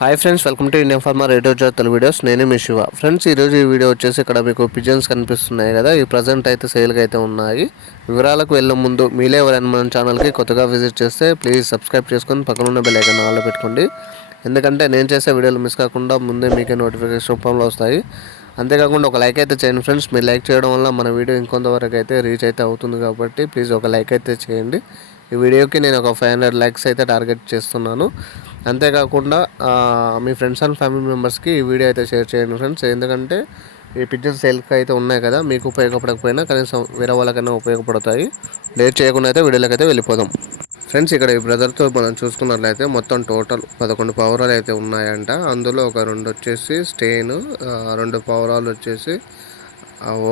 Hi friends welcome to Indian farmer radio జాతల videos నేనే మీ Shiva. Friends ఈరోజు ఈ వీడియో వచ్చేసి ఇక్కడ మీకు పిజన్స్ కనిపిస్తున్నాయి కదా. ఈ ప్రజెంట్ అయితే సేల్గా అయితే ఉన్నాయి. వివరాలకు వెళ్ళే ముందు మీలే ఎవరైనా మన ఛానల్కి కొత్తగా విజిట్ చేస్తే ప్లీజ్ సబ్స్క్రైబ్ చేసుకొని పక్కన ఉన్న బెల్ ఐకాన్ వాళ్ళు పెట్టుకోండి. ఎందుకంటే నేను చేసే వీడియోలు మిస్ కాకుండా ముందే మీకే నోటిఫికేషన్ రూపంలో వస్తాయి. అంతేకాకుండా ఒక లైక్ అయితే చేయండి ఫ్రెండ్స్ మీరు లైక్ చేయడం వల్ల మన వీడియో ఇంకొంతవరకు అయితే రీచ్ అయితే అవుతుంది కాబట్టి ప్లీజ్ ఒక లైక్ అయితే చేయండి. ఈ వీడియోకి నేను ఒక ఫైవ్ హండ్రెడ్ లైక్స్ అయితే టార్గెట్ చేస్తున్నాను. అంతేకాకుండా మీ ఫ్రెండ్స్ అండ్ ఫ్యామిలీ మెంబర్స్కి ఈ వీడియో అయితే షేర్ చేయండి ఫ్రెండ్స్. ఎందుకంటే ఈ పిక్చర్స్ సేల్కి అయితే ఉన్నాయి కదా మీకు ఉపయోగపడకపోయినా కనీసం వేరే వాళ్ళకైనా ఉపయోగపడతాయి. లేట్ చేయకుండా అయితే వీడియోలకైతే వెళ్ళిపోదాం. ఫ్రెండ్స్ ఇక్కడ ఈ బ్రదర్తో మనం చూసుకున్నట్లయితే మొత్తం టోటల్ పదకొండు పౌరాలు అయితే ఉన్నాయంట. అందులో ఒక రెండు వచ్చేసి స్టెయిన్ రెండు పౌరాలు వచ్చేసి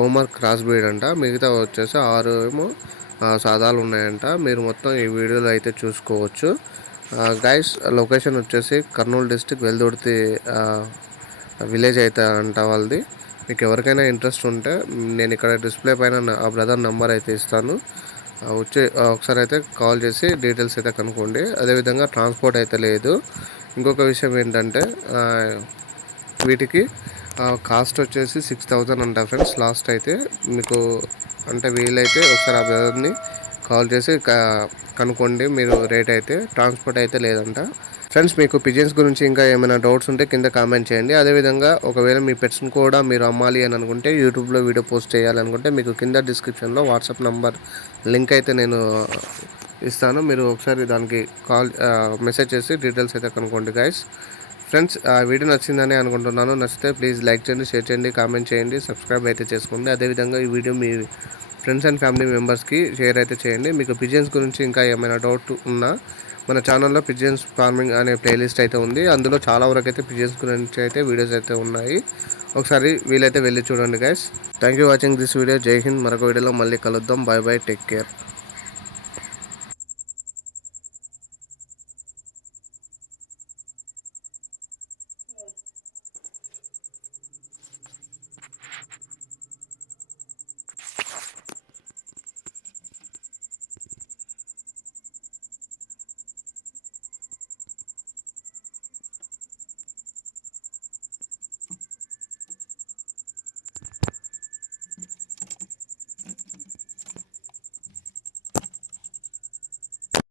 ఓమర్ క్రాస్ బ్రీడ్ అంట. మిగతా వచ్చేసి ఆరు ఏమో సాదాలు ఉన్నాయంట. మీరు మొత్తం ఈ వీడియోలో అయితే చూసుకోవచ్చు. గైస్ లొకేషన్ వచ్చేసి కర్నూలు డిస్టిక్ వెల్దుర్తి విలేజ్ అయితే అంట వాళ్ళది. మీకు ఎవరికైనా ఇంట్రెస్ట్ ఉంటే నేను ఇక్కడ డిస్ప్లే పైన ఆ బ్రదర్ నెంబర్ అయితే ఇస్తాను. వచ్చి ఒకసారి అయితే కాల్ చేసి డీటెయిల్స్ అయితే కనుక్కోండి. అదేవిధంగా ట్రాన్స్పోర్ట్ అయితే లేదు. ఇంకొక విషయం ఏంటంటే వీటికి కాస్ట్ వచ్చేసి సిక్స్ థౌజండ్ అంట ఫ్రెండ్స్ లాస్ట్ అయితే మీకు అంటే వీలైతే ఒకసారి ఆ బ్రదర్ని కాల్ చేసి కనుక్కోండి. మీరు రేట్ అయితే ట్రాన్స్పోర్ట్ అయితే లేదంట. ఫ్రెండ్స్ మీకు పిజిన్స్ గురించి ఇంకా ఏమైనా డౌట్స్ ఉంటే కింద కామెంట్ చేయండి. అదేవిధంగా ఒకవేళ మీ పెట్స్ని కూడా మీరు అమ్మాలి అని అనుకుంటే యూట్యూబ్లో వీడియో పోస్ట్ చేయాలనుకుంటే మీకు కింద డిస్క్రిప్షన్లో వాట్సాప్ నంబర్ లింక్ అయితే నేను ఇస్తాను. మీరు ఒకసారి దానికి కాల్ మెసేజ్ చేసి డీటెయిల్స్ అయితే కనుక్కోండి గైస్ ఫ్రెండ్స్ ఆ వీడియో నచ్చిందని అనుకుంటున్నాను. నచ్చితే ప్లీజ్ లైక్ చేయండి షేర్ చేయండి కామెంట్ చేయండి సబ్స్క్రైబ్ అయితే చేసుకోండి. అదేవిధంగా ఈ వీడియో మీ ఫ్రెండ్స్ అండ్ ఫ్యామిలీ మెంబర్స్కి షేర్ అయితే చేయండి. మీకు పిజియన్స్ గురించి ఇంకా ఏమైనా డౌట్ ఉన్నా మన ఛానల్లో పిజియన్స్ ఫార్మింగ్ అనే ప్లేలిస్ట్ అయితే ఉంది. అందులో చాలా వరకు అయితే పిజియన్స్ గురించి అయితే వీడియోస్ అయితే ఉన్నాయి. ఒకసారి వీలైతే వెళ్ళి చూడండి guys thank you watching this video Jai Hind మరొక వీడియోలో మళ్ళీ కలుద్దాం. Bye bye take care